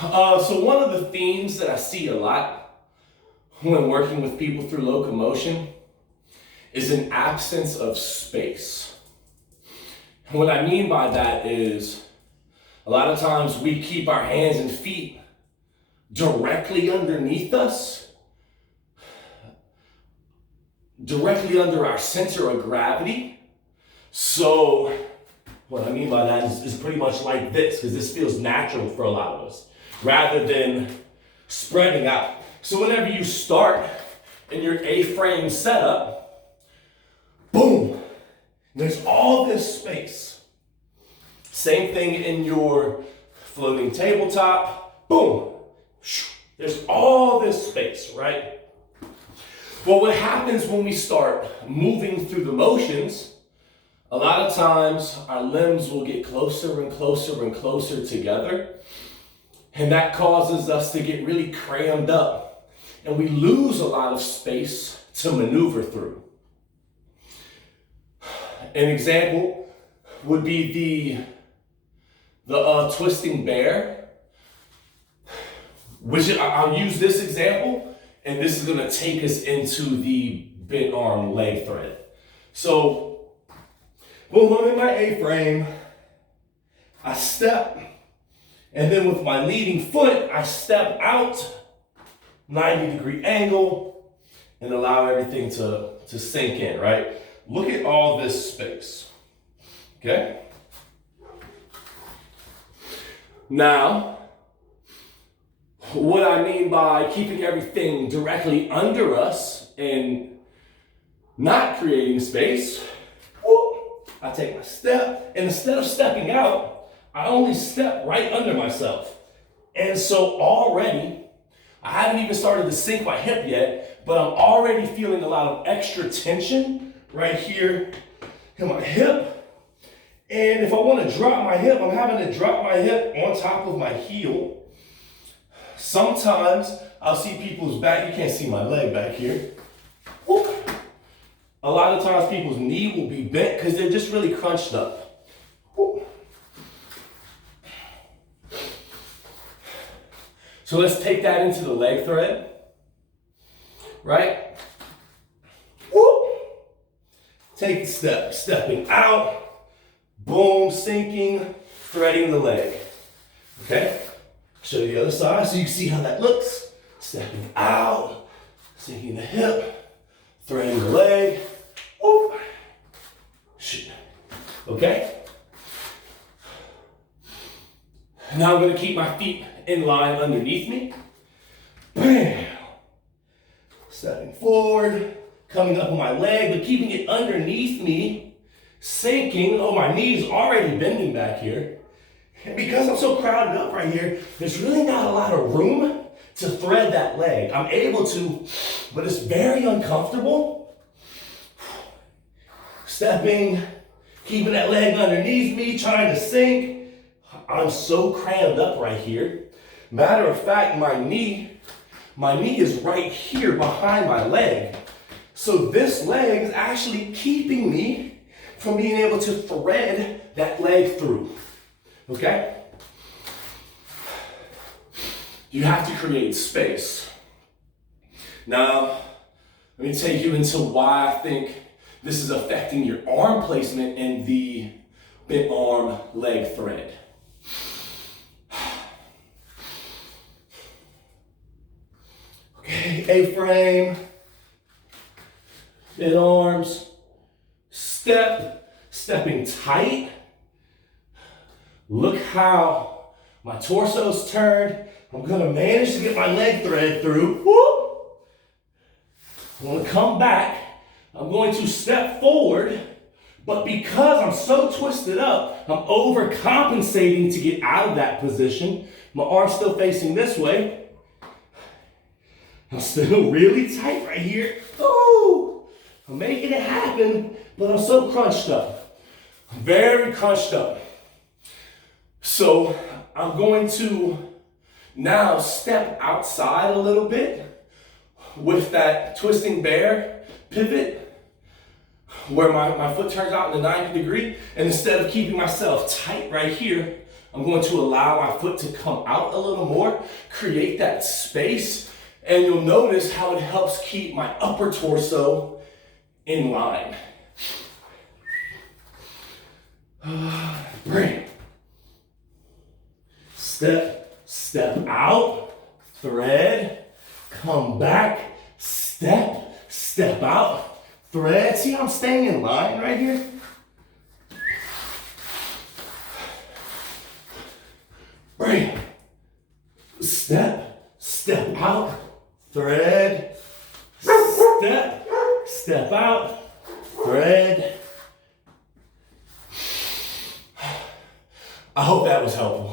So one of the themes that I see a lot when working with people through locomotion is an absence of space. And what I mean by that is a lot of times we keep our hands and feet directly underneath us, directly under our center of gravity. So what I mean by that is pretty much like this, because this feels natural for a lot of us, rather than spreading out. So whenever you start in your A-frame setup, boom, there's all this space. Same thing in your floating tabletop, boom, there's all this space, right? Well, what happens when we start moving through the motions, a lot of times our limbs will get closer and closer and closer together, and that causes us to get really crammed up, and we lose a lot of space to maneuver through. An example would be the twisting bear, which I'll use this example, and this is gonna take us into the bent arm leg thread. So, boom, I'm in my A-frame, I step, and then with my leading foot, I step out, 90-degree angle, and allow everything to sink in, right? Look at all this space, okay? Now, what I mean by keeping everything directly under us and not creating space, I take my step, and instead of stepping out, I only step right under myself. And so already, I haven't even started to sink my hip yet, but I'm already feeling a lot of extra tension right here in my hip. And if I want to drop my hip, I'm having to drop my hip on top of my heel. Sometimes I'll see people's back, you can't see my leg back here. Whoop. A lot of times people's knee will be bent because they're just really crunched up. Whoop. So let's take that into the leg thread, right? Whoop. Take the step, stepping out, boom, sinking, threading the leg, okay? Show you the other side so you can see how that looks. Stepping out, sinking the hip, threading the leg, whoop, shoot, okay? Now I'm gonna keep my feet in line underneath me. Bam! Stepping forward, coming up on my leg, but keeping it underneath me, sinking. Oh, my knee's already bending back here. And because I'm so crowded up right here, there's really not a lot of room to thread that leg. I'm able to, but it's very uncomfortable. Stepping, keeping that leg underneath me, trying to sink. I'm so crammed up right here. Matter of fact, my knee is right here behind my leg. So this leg is actually keeping me from being able to thread that leg through, okay? You have to create space. Now, let me take you into why I think this is affecting your arm placement in the bent arm leg thread. Okay, A-frame, bent arms, stepping tight. Look how my torso's turned. I'm gonna manage to get my leg thread through. Whoop. I'm gonna come back. I'm going to step forward, but because I'm so twisted up, I'm overcompensating to get out of that position. My arm's still facing this way. I'm still really tight right here. Ooh, I'm making it happen, but I'm so crunched up. I'm very crunched up. So I'm going to now step outside a little bit with that twisting bear pivot where my foot turns out in the 90 degree, and instead of keeping myself tight right here, I'm going to allow my foot to come out a little more, create that space, and you'll notice how it helps keep my upper torso in line. Bring. Step out, thread, come back, step out, thread. See how I'm staying in line right here? Bring. Step out, thread, step out, thread. I hope that was helpful.